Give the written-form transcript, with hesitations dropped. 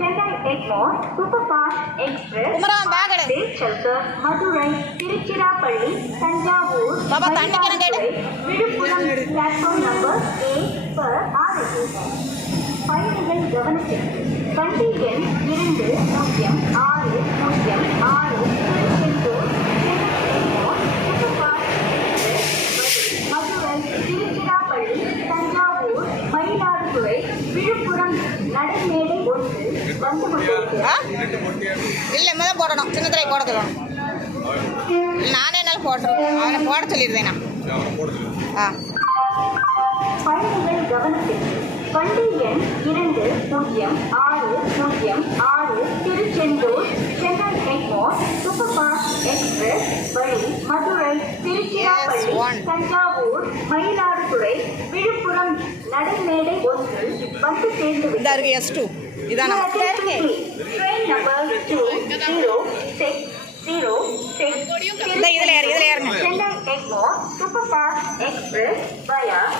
Chennai Egmore super fast express பேச்சல்கர் Madurai Tiruchirappalli Thanjavur Mayiladuthurai Villupuram platform number 8 पर आ रही है பயணிகள் கவனத்திற்கு வண்டி எண் 2060 Tiruchendur super fast express Madurai Tiruchirappalli Thanjavur Mayiladuthurai Villupuram நடைமேடை ஒன்று வந்து கொண்டிருக்கிறது. இல்லை முதல் போடணும், சின்னத்திரை போட சொல்லணும். நானே என்னால் போட்டுருவேன், அவனை போட சொல்லியிருந்தேன் நான். பயணிகள் கவனத்திற்கு வண்டி எண் 2060 Tiruchendur Chennai Egmore super fast express வழி மதுரை திருச்சிராப்பள்ளி தஞ்சாவூர் மயிலாடுதுறை விழுப்புரம் நடைமேடை ஒன்றில் வந்து சேர்ந்துவிட்டது. S2 இதான் ட்ரெயின் நம்பர் 20606 இதில் ஏறுங்க. Chennai Egmore super fast express via